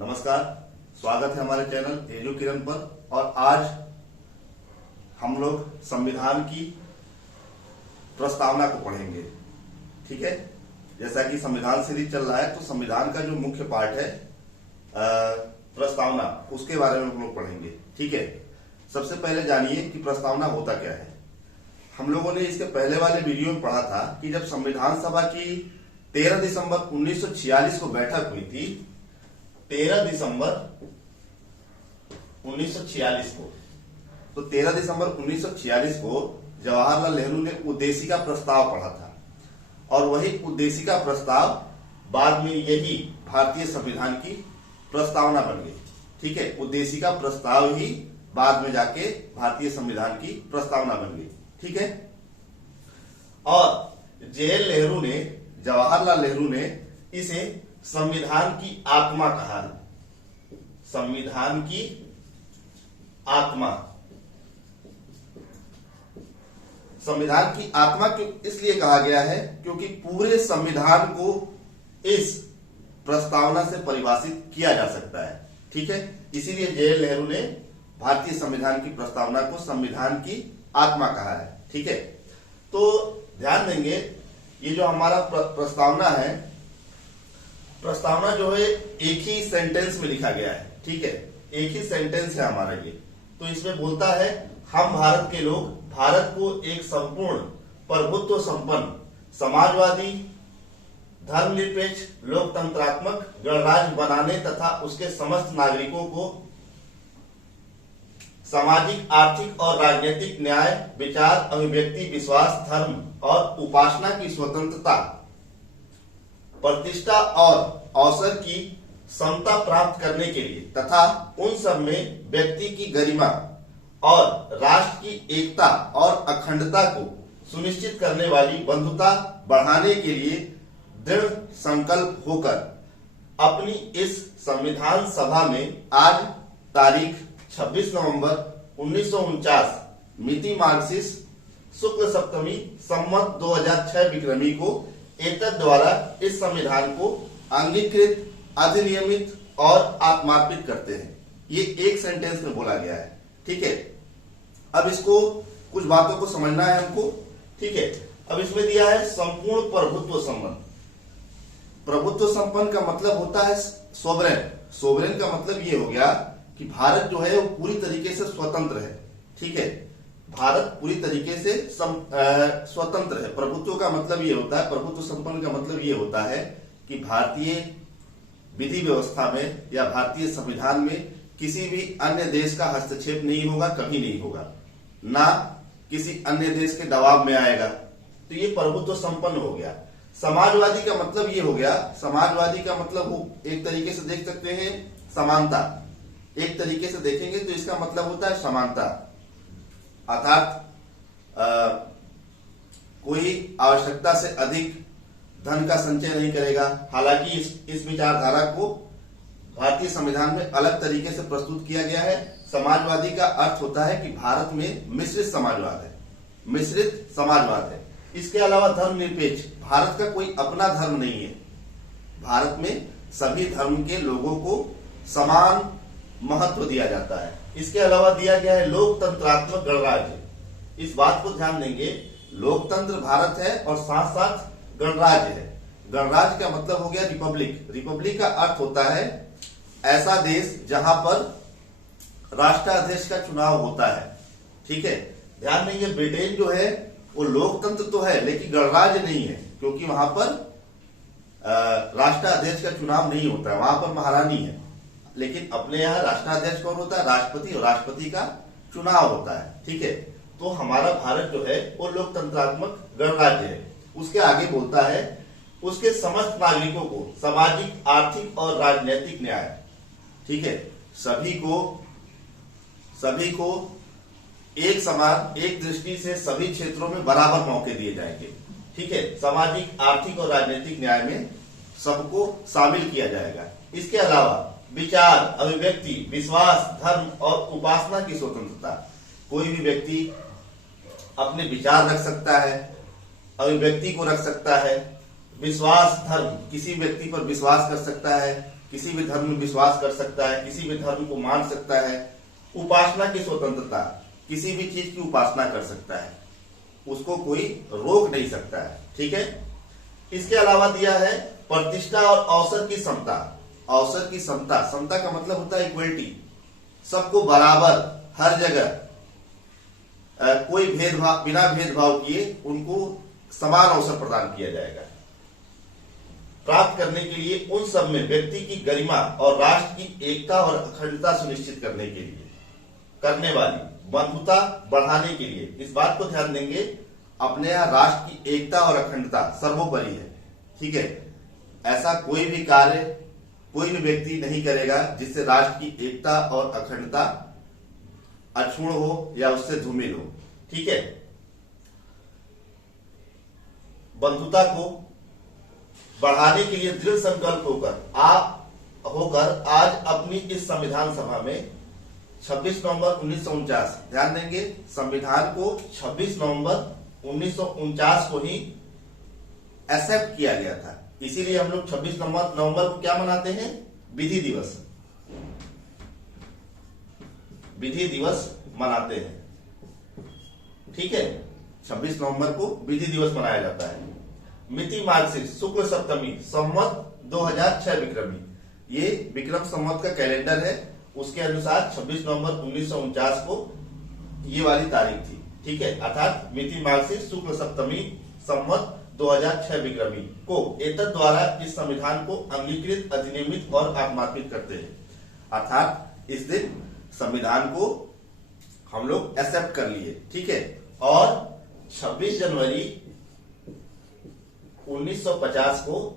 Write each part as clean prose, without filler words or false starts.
नमस्कार, स्वागत है हमारे चैनल एजू किरण पर। और आज हम लोग संविधान की प्रस्तावना को पढ़ेंगे। ठीक है, जैसा कि संविधान सीरीज चल रहा है तो संविधान का जो मुख्य पार्ट है प्रस्तावना, उसके बारे में हम लोग पढ़ेंगे। ठीक है, सबसे पहले जानिए कि प्रस्तावना होता क्या है। हम लोगों ने इसके पहले वाले वीडियो में पढ़ा था कि जब संविधान सभा की 13 दिसंबर 1946 को बैठक हुई थी, 13 दिसंबर 1946 को, तो 13 दिसंबर 1946 को जवाहरलाल नेहरू ने उद्देशिका प्रस्ताव पढ़ा था और वही उद्देशिका प्रस्ताव बाद में यही भारतीय संविधान की प्रस्तावना बन गई। ठीक है, उद्देशिका प्रस्ताव ही बाद में जाके भारतीय संविधान की प्रस्तावना बन गई। ठीक है, और JL नेहरू ने, जवाहरलाल नेहरू ने इसे संविधान की आत्मा कहा। संविधान की आत्मा, संविधान की आत्मा क्यों इसलिए कहा गया है क्योंकि पूरे संविधान को इस प्रस्तावना से परिभाषित किया जा सकता है। ठीक है, इसीलिए JL नेहरू ने भारतीय संविधान की प्रस्तावना को संविधान की आत्मा कहा है। ठीक है, तो ध्यान देंगे ये जो हमारा प्रस्तावना है, प्रस्तावना जो है एक ही सेंटेंस में लिखा गया है। ठीक है, एक ही सेंटेंस है हमारा ये। तो इसमें बोलता है हम भारत के लोग भारत को एक संपूर्ण प्रभुत्व संपन्न समाजवादी धर्मनिरपेक्ष लोकतंत्रात्मक गणराज्य बनाने तथा उसके समस्त नागरिकों को सामाजिक, आर्थिक और राजनीतिक न्याय, विचार, अभिव्यक्ति, विश्वास, धर्म और उपासना की स्वतंत्रता, प्रतिष्ठा और अवसर की समता प्राप्त करने के लिए तथा उन सब में व्यक्ति की गरिमा और राष्ट्र की एकता और अखंडता को सुनिश्चित करने वाली बंधुता बढ़ाने के लिए दृढ़ संकल्प होकर अपनी इस संविधान सभा में आज तारीख 26 नवंबर 1949 मिति मार्क्सिस शुक्ल सप्तमी संवत 2006 विक्रमी को एतद द्वारा इस संविधान को अंगीकृत, अधिनियमित और आत्मार्पित करते हैं। ये एक सेंटेंस में बोला गया है। ठीक है, अब इसको कुछ बातों को समझना है हमको। ठीक है, अब इसमें दिया है संपूर्ण प्रभुत्व संपन्न। प्रभुत्व संपन्न का मतलब होता है सोवरेन। सोवरेन का मतलब ये हो गया कि भारत जो है वो पूरी तरीके से स्वतंत्र है। ठीक है, भारत पूरी तरीके से स्वतंत्र है। प्रभुत्व का मतलब ये होता है, प्रभुत्व संपन्न का मतलब ये होता है कि भारतीय विधि व्यवस्था में या भारतीय संविधान में किसी भी अन्य देश का हस्तक्षेप नहीं होगा, कभी नहीं होगा, ना किसी अन्य देश के दबाव में आएगा। तो ये प्रभुत्व संपन्न हो गया। समाजवादी का मतलब ये हो गया, समाजवादी का मतलब वो एक तरीके से देख सकते हैं समानता। एक तरीके से देखेंगे तो इसका मतलब होता है समानता, अर्थात कोई आवश्यकता से अधिक धन का संचय नहीं करेगा। हालांकि इस विचारधारा को भारतीय संविधान में अलग तरीके से प्रस्तुत किया गया है। समाजवादी का अर्थ होता है कि भारत में मिश्रित समाजवाद है, मिश्रित समाजवाद है। इसके अलावा धर्मनिरपेक्ष, भारत का कोई अपना धर्म नहीं है। भारत में सभी धर्म के लोगों को समान महत्व दिया जाता है। इसके अलावा दिया गया है लोकतंत्रात्मक गणराज्य। इस बात को ध्यान देंगे, लोकतंत्र भारत है और साथ साथ गणराज्य है। गणराज्य का मतलब हो गया रिपब्लिक। रिपब्लिक का अर्थ होता है ऐसा देश जहां पर राष्ट्राध्यक्ष का चुनाव होता है। ठीक है, ध्यान देंगे ब्रिटेन जो है वो लोकतंत्र तो है लेकिन गणराज्य नहीं है, क्योंकि वहां पर राष्ट्राध्यक्ष का चुनाव नहीं होता है, वहां पर महारानी है। लेकिन अपने यहाँ राष्ट्राध्यक्ष कौन होता है? राष्ट्रपति, और राष्ट्रपति का चुनाव होता है। ठीक है, तो हमारा भारत जो है वो लोकतंत्रात्मक गणराज्य है। उसके आगे बोलता है उसके समस्त नागरिकों को सामाजिक, आर्थिक और राजनीतिक न्याय। ठीक है, सभी को एक समान, एक दृष्टि से सभी क्षेत्रों में बराबर मौके दिए जाएंगे। ठीक है, सामाजिक, आर्थिक और राजनीतिक न्याय में सबको शामिल किया जाएगा। इसके अलावा विचार, अभिव्यक्ति, विश्वास, धर्म और उपासना की स्वतंत्रता। कोई भी व्यक्ति अपने विचार रख सकता है, अभिव्यक्ति को रख सकता है, विश्वास, धर्म, किसी व्यक्ति पर विश्वास कर सकता है, किसी भी धर्म में विश्वास कर सकता है, किसी भी धर्म को मान सकता है। उपासना की स्वतंत्रता, किसी भी चीज की उपासना कर सकता है, उसको कोई रोक नहीं सकता है। ठीक है। इसके अलावा दिया है प्रतिष्ठा और अवसर की समता। अवसर की समता, समता का मतलब होता है इक्वलिटी, सबको बराबर हर जगह कोई भेदभाव, बिना भेदभाव किए उनको समान अवसर प्रदान किया जाएगा। प्राप्त करने के लिए उन सब में व्यक्ति की गरिमा और राष्ट्र की एकता और अखंडता सुनिश्चित करने के लिए करने वाली बंधुता बढ़ाने के लिए, इस बात को ध्यान देंगे, अपने यहाँ राष्ट्र की एकता और अखंडता सर्वोपरि है। ठीक है। ऐसा कोई भी कार्य कोई भी व्यक्ति नहीं करेगा जिससे राष्ट्र की एकता और अखंडता अक्षुण्ण हो या उससे धूमिल हो। ठीक है। बंधुता को बढ़ाने के लिए दृढ़ संकल्प होकर आज अपनी इस संविधान सभा में 26 नवंबर 1949, ध्यान देंगे, संविधान को 26 नवंबर 1949 को ही एक्सेप्ट किया गया था। इसीलिए हम लोग 26 नवंबर को क्या मनाते हैं? विधि दिवस। विधि दिवस मनाते हैं। ठीक है। 26 नवंबर को विधि दिवस मनाया जाता है। मिति मार्गशीर्ष शुक्ल सप्तमी संवत 2006 विक्रमी, ये विक्रम संवत का कैलेंडर है, उसके अनुसार 26 नवंबर 1949 को ये वाली तारीख थी। ठीक है। अर्थात मिति मार्गशीर्ष शुक्ल सप्तमी संवत 2006 विक्रमी को एतद द्वारा इस संविधान को अंगीकृत, अधिनियमित और आत्मार्पित करते हैं। अर्थात इस दिन संविधान को हम लोग एक्सेप्ट कर लिए। ठीक है। और 26 जनवरी 1950 को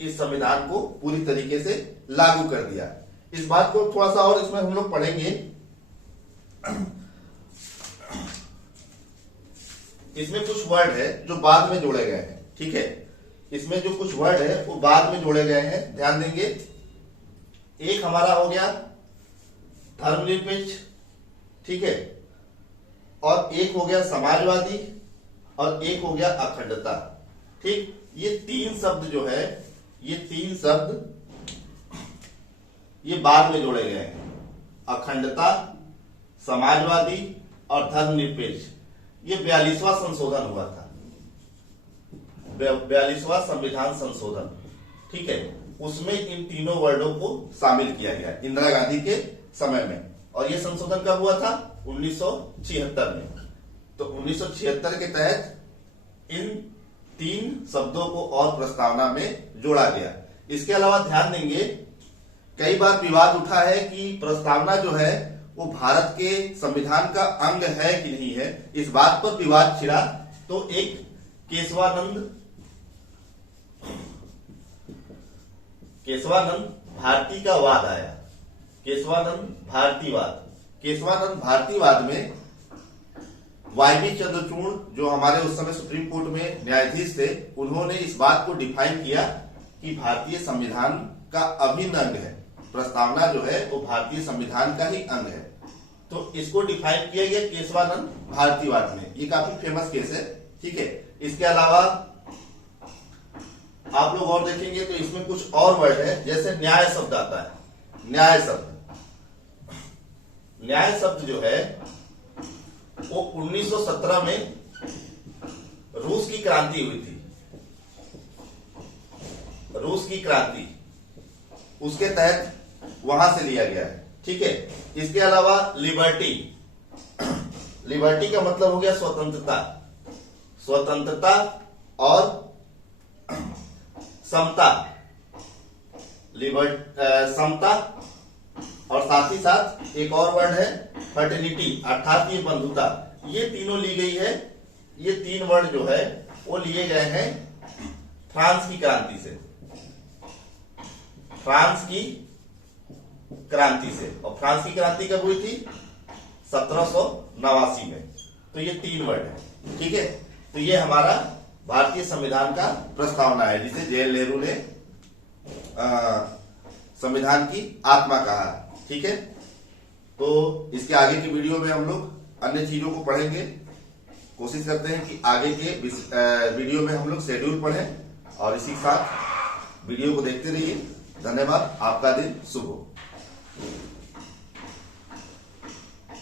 इस संविधान को पूरी तरीके से लागू कर दिया। इस बात को थोड़ा सा और इसमें हम लोग पढ़ेंगे। इसमें कुछ वर्ड है जो बाद में जोड़े गए हैं। ठीक है। इसमें जो कुछ वर्ड है वो बाद में जोड़े गए हैं, ध्यान देंगे। एक हमारा हो गया धर्मनिरपेक्ष, ठीक है, और एक हो गया समाजवादी, और एक हो गया अखंडता। ठीक। ये तीन शब्द जो है, ये तीन शब्द ये बाद में जोड़े गए हैं। अखंडता, समाजवादी और धर्मनिरपेक्ष। ये 42वां संशोधन हुआ था, 42वां संविधान संशोधन। ठीक है। उसमें इन तीनों वर्डों को शामिल किया गया इंदिरा गांधी के समय में। और ये संशोधन कब हुआ था? 1976 में। तो 1976 के तहत इन तीन शब्दों को और प्रस्तावना में जोड़ा गया। इसके अलावा ध्यान देंगे, कई बार विवाद उठा है कि प्रस्तावना जो है वो भारत के संविधान का अंग है कि नहीं है। इस बात पर विवाद छिड़ा तो एक केशवानंद भारती का वाद आया। केशवानंद भारतीवाद में वाईबी चंद्रचूड़, जो हमारे उस समय सुप्रीम कोर्ट में न्यायाधीश थे, उन्होंने इस बात को डिफाइन किया कि भारतीय संविधान का अभिन्न अंग है। प्रस्तावना जो है वो भारतीय संविधान का ही अंग है। तो इसको डिफाइन किया गया केशवानंद भारतीवाद में। ये काफी फेमस केस है। ठीक है। इसके अलावा आप लोग और देखेंगे तो इसमें कुछ और वर्ड है, जैसे न्याय शब्द आता है। न्याय शब्द जो है वो 1917 में रूस की क्रांति हुई थी। रूस की क्रांति, उसके तहत वहां से लिया गया है। ठीक है। इसके अलावा लिबर्टी का मतलब हो गया स्वतंत्रता और समता। समता, और साथ ही साथ एक और वर्ड है फर्टिलिटी, अर्थात ये बंधुता। ये तीनों ली गई है। ये तीन वर्ड जो है वो लिए गए हैं फ्रांस की क्रांति से। और फ्रांस की क्रांति कब हुई थी? 1789 में। तो ये तीन वर्ड है। ठीक है। तो ये हमारा भारतीय संविधान का प्रस्तावना है, जिसे जवाहरलाल नेहरू ने संविधान की आत्मा कहा। ठीक है। तो इसके आगे की वीडियो में हम लोग अन्य चीजों को पढ़ेंगे। कोशिश करते हैं कि आगे के वीडियो में हम लोग शेड्यूल पढ़ें, और इसी के साथ वीडियो को देखते रहिए। धन्यवाद। आपका दिन शुभ हो।